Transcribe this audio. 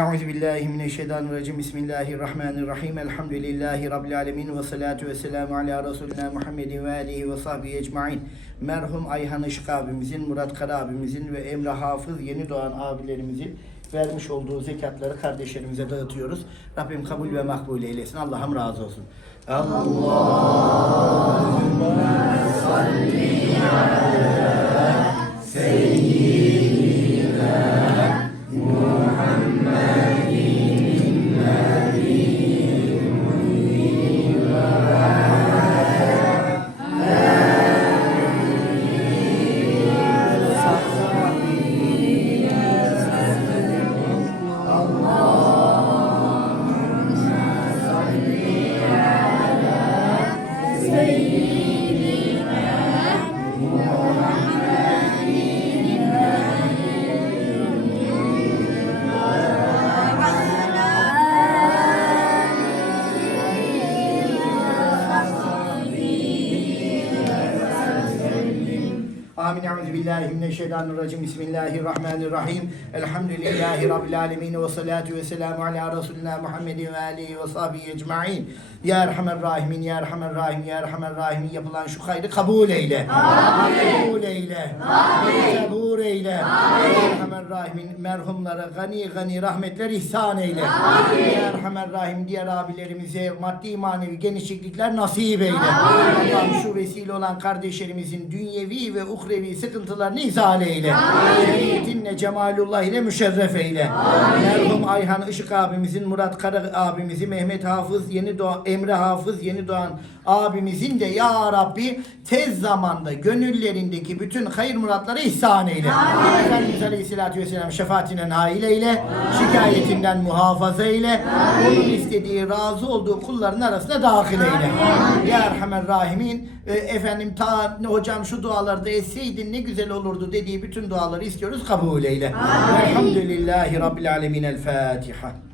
Euzu billahi mineşşeytanirracim. Bismillahirrahmanirrahim. Elhamdülillahi rabbil alamin ve salatu vesselamu ala resulina Muhammedin ve alihi ve sahbihi ecmaîn. Merhum Ayhan Işık abimizin, Murat Kara abimizin ve Emre Hafız Yeni Doğan abilerimizin vermiş olduğu zekatları kardeşlerimize dağıtıyoruz. Rabbim kabul ve makbul eylesin. Allah'ım razı olsun. Amin. Euzu billahi mineşşeytanirracim. Bismillahirrahmanirrahim. Elhamdülillahi rabbil alamin ve salatu ve selamu ala resulina Muhammedin ve alihi ve sahbihi ecmaîn. Ya Erhamer Rahimin, Ya Erhamer Rahim, Ya Erhamer Rahimin yapılan şu hayrı kabul eyle. Amin. Kabul eyle. Amin. Kabul eyle. Amin. Erhamer Rahimin merhumlara gani gani rahmetler ihsan eyle. Amin. Erhamer Rahim diğer abilerimize maddi manevi genişlikler nasip eyle. Allah'ım şu vesile olan kardeşlerimizin dünyevi ve uhrevi sıkıntılarını izale eyle. Cennetinle cemalullah ile müşerref eyle. Merhum Ayhan Işık abimizin, Murat Kara abimizin, Mehmet Hafız Yeni Doğan, Emre Hafız Yeni Doğan abimizin de ya Rabbi tez zamanda gönüllerindeki bütün hayır muratları ihsan eyle. Efendimiz Aleyhisselatü Vesselam şefaatine nail eyle. Şikayetinden muhafaza eyle. Onun istediği, razı olduğu kulların arasına dahil eyle. Ya Erhamer Rahimin e, efendim ta hocam şu duaları da etseydin ne güzel olurdu dediği bütün duaları istiyoruz kabul eyle. Elhamdülillahi Rabbil Alemin. El Fatiha.